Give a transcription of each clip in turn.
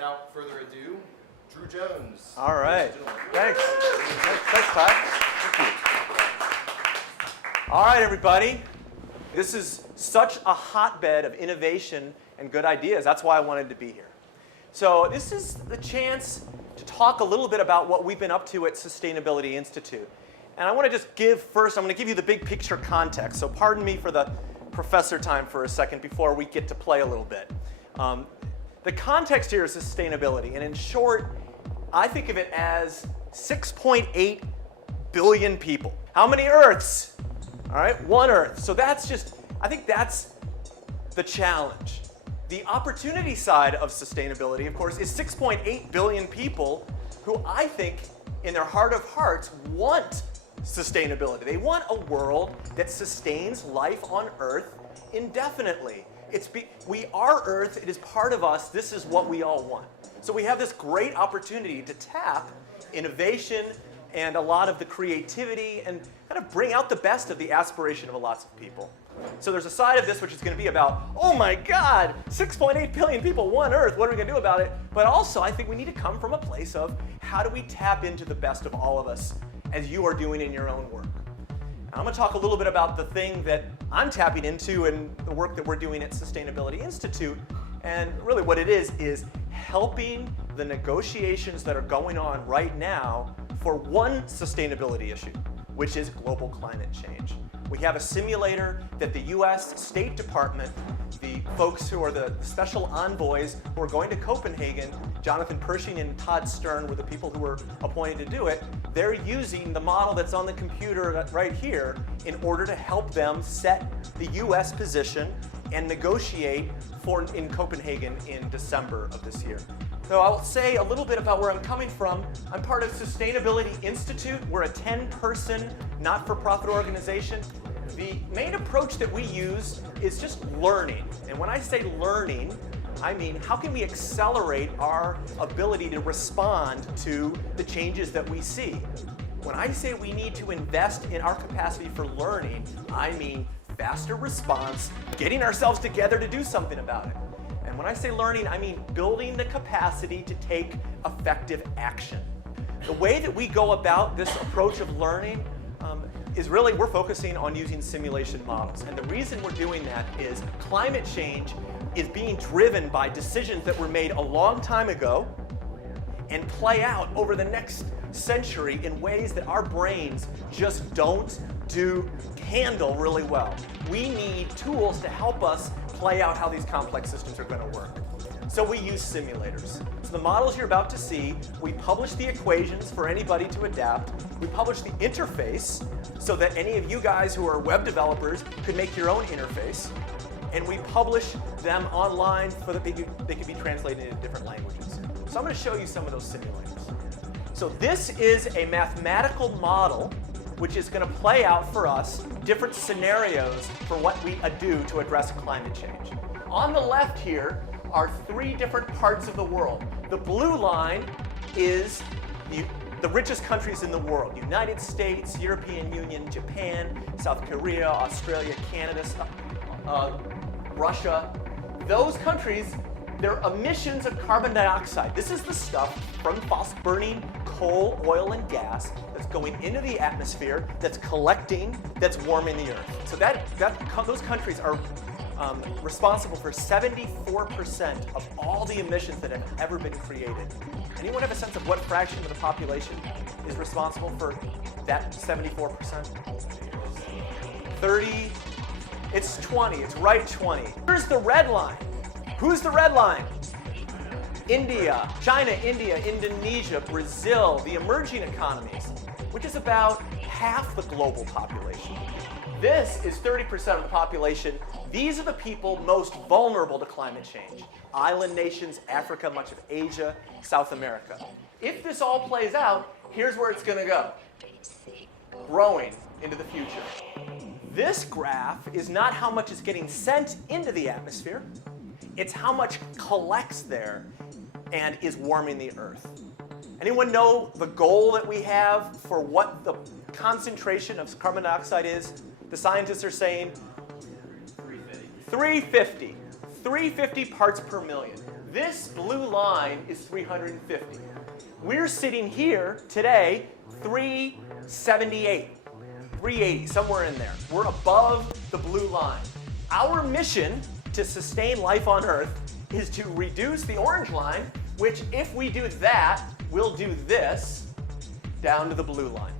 without further ado, Drew Jones. All right. Thanks. Thanks, Pat. Thank you. All right, everybody. This is such a hotbed of innovation and good ideas. That's why I wanted to be here. So this is the chance to talk a little bit about what we've been up to at Sustainability Institute. And I want to just give first, I'm going to give you the big picture context. So pardon me for the professor time for a second before we get to play a little bit. The context here is sustainability. And in short, I think of it as 6.8 billion people. How many Earths? All right, one Earth. So that's just, I think that's the challenge. The opportunity side of sustainability, of course, is 6.8 billion people who I think in their heart of hearts want sustainability. They want a world that sustains life on Earth indefinitely. We are Earth, it is part of us, this is what we all want. So we have this great opportunity to tap innovation and a lot of the creativity and kind of bring out the best of the aspiration of lots of people. So there's a side of this which is going to be about, oh my God, 6.8 billion people, one Earth, what are we going to do about it? But also I think we need to come from a place of how do we tap into the best of all of us as you are doing in your own work. I'm going to talk a little bit about the thing that I'm tapping into and the work that we're doing at Sustainability Institute. And really what it is helping the negotiations that are going on right now for one sustainability issue, which is global climate change. We have a simulator that the US State Department, the folks who are the special envoys who are going to Copenhagen, Jonathan Pershing and Todd Stern were the people who were appointed to do it. They're using the model that's on the computer right here in order to help them set the US position and negotiate in Copenhagen in December of this year. So I'll say a little bit about where I'm coming from. I'm part of Sustainability Institute. We're a 10-person not-for-profit organization. The main approach that we use is just learning. And when I say learning, I mean how can we accelerate our ability to respond to the changes that we see. When I say we need to invest in our capacity for learning, I mean faster response, getting ourselves together to do something about it. And when I say learning, I mean building the capacity to take effective action. The way that we go about this approach of learning is really we're focusing on using simulation models. And the reason we're doing that is climate change is being driven by decisions that were made a long time ago and play out over the next century in ways that our brains just don't handle really well. We need tools to help us play out how these complex systems are going to work. So we use simulators. So the models you're about to see, we publish the equations for anybody to adapt. We publish the interface so that any of you guys who are web developers could make your own interface. And we publish them online so that they can be translated into different languages. So I'm going to show you some of those simulators. So this is a mathematical model which is going to play out for us different scenarios for what we do to address climate change. On the left here are 3 different parts of the world. The blue line is the richest countries in the world: United States, European Union, Japan, South Korea, Australia, Canada, Russia. Those countries, their emissions of carbon dioxide. This is the stuff from burning coal, oil, and gas that's going into the atmosphere, that's collecting, that's warming the Earth. So those countries are responsible for 74% of all the emissions that have ever been created. Anyone have a sense of what fraction of the population is responsible for that 74%? 30, it's 20, it's right 20. Here's the red line. Who's the red line? India, China, India, Indonesia, Brazil, the emerging economies, which is about half the global population. This is 30% of the population. These are the people most vulnerable to climate change. Island nations, Africa, much of Asia, South America. If this all plays out, here's where it's going to go. Growing into the future. This graph is not how much is getting sent into the atmosphere. It's how much collects there and is warming the Earth. Anyone know the goal that we have for what the concentration of carbon dioxide is? The scientists are saying 350 parts per million. This blue line is 350. We're sitting here today, 378, 380, somewhere in there. We're above the blue line. Our mission to sustain life on Earth is to reduce the orange line, which if we do that, we'll do this down to the blue line.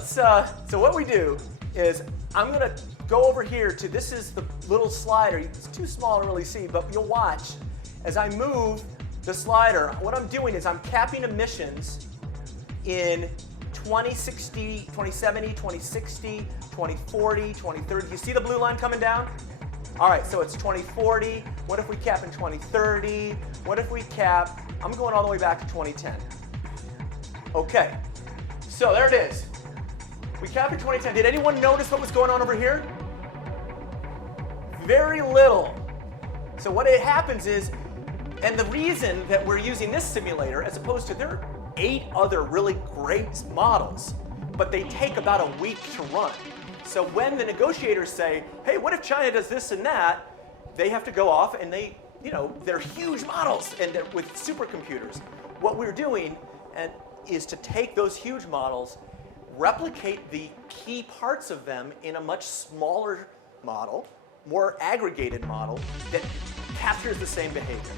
So what we do is I'm going to go over here to, this is the little slider. It's too small to really see, but you'll watch. As I move the slider, what I'm doing is I'm capping emissions in 2060, 2070, 2060, 2040, 2030. You see the blue line coming down? All right, so it's 2040. What if we cap in 2030? What if we cap, I'm going all the way back to 2010. Okay, so there it is. We capped in 2010. Did anyone notice what was going on over here? Very little. So what happens is, and the reason that we're using this simulator as opposed to there are 8 other really great models, but they take about a week to run. So when the negotiators say, hey, what if China does this and that, they have to go off and they're huge models and they're with supercomputers. What we're doing is to take those huge models, replicate the key parts of them in a much smaller model, more aggregated model that captures the same behavior.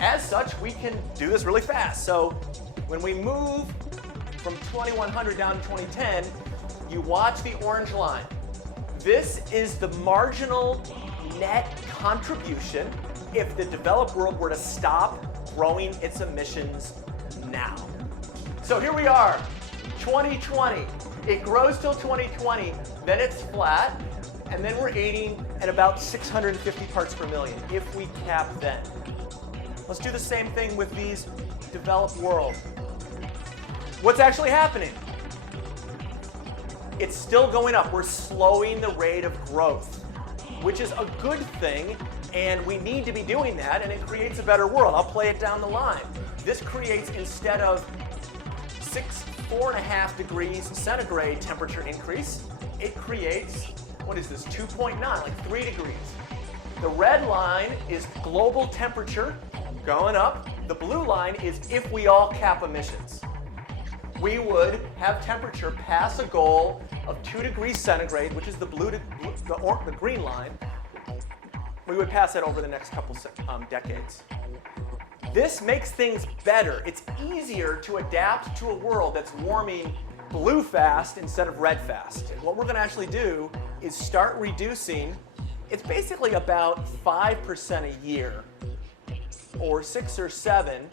As such, we can do this really fast. So when we move from 2100 down to 2010, you watch the orange line. This is the marginal net contribution if the developed world were to stop growing its emissions now. So here we are, 2020. It grows till 2020, then it's flat, and then we're aiding at about 650 parts per million if we cap then. Let's do the same thing with these developed world. What's actually happening? It's still going up. We're slowing the rate of growth, which is a good thing, and we need to be doing that, and it creates a better world. I'll play it down the line. This creates, instead of 4.5 degrees centigrade temperature increase, it creates, what is this, 2.9, like 3 degrees. The red line is global temperature going up. The blue line is if we all cap emissions. We would have temperature pass a goal of 2 degrees centigrade, which is the green line. We would pass that over the next couple decades. This makes things better. It's easier to adapt to a world that's warming blue fast instead of red fast. And what we're going to actually do is start reducing. It's basically about 5% a year, or 6 or 7.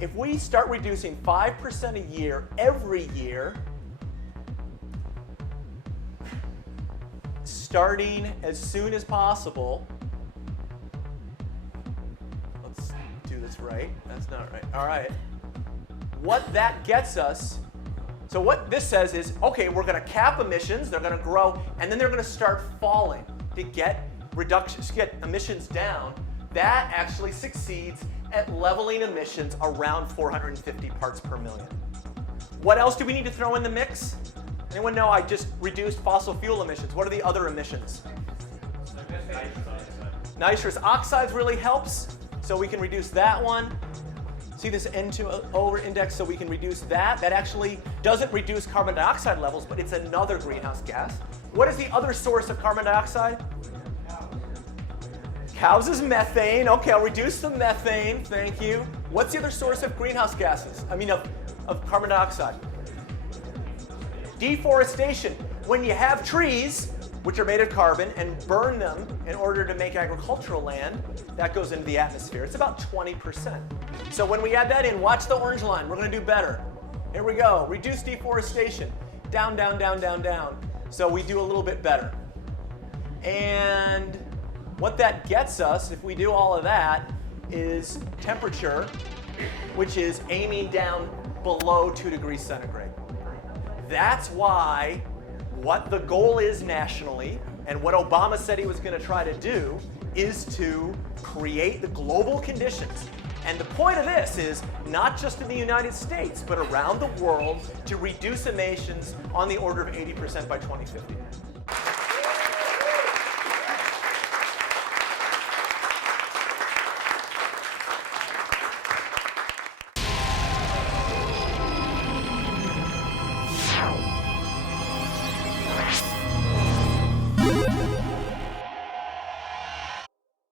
If we start reducing 5% a year every year, starting as soon as possible. Let's do this right. That's not right. All right. What that gets us, so what this says is, okay, we're going to cap emissions, they're going to grow, and then they're going to start falling to get reductions, get emissions down. That actually succeeds at leveling emissions around 450 parts per million. What else do we need to throw in the mix? Anyone know I just reduced fossil fuel emissions? What are the other emissions? Nitrous oxides really helps, so we can reduce that one. See this N2O index, so we can reduce that. That actually doesn't reduce carbon dioxide levels, but it's another greenhouse gas. What is the other source of carbon dioxide? Cows is methane. Okay, I'll reduce the methane, thank you. What's the other source of greenhouse gases? Of carbon dioxide? Deforestation. When you have trees, which are made of carbon, and burn them in order to make agricultural land, that goes into the atmosphere. It's about 20%. So when we add that in, watch the orange line. We're going to do better. Here we go. Reduce deforestation. Down, down, down, down, down. So we do a little bit better. And what that gets us, if we do all of that, is temperature, which is aiming down below 2 degrees centigrade. That's why what the goal is nationally, and what Obama said he was going to try to do, is to create the global conditions. And the point of this is not just in the United States, but around the world, to reduce emissions on the order of 80% by 2050.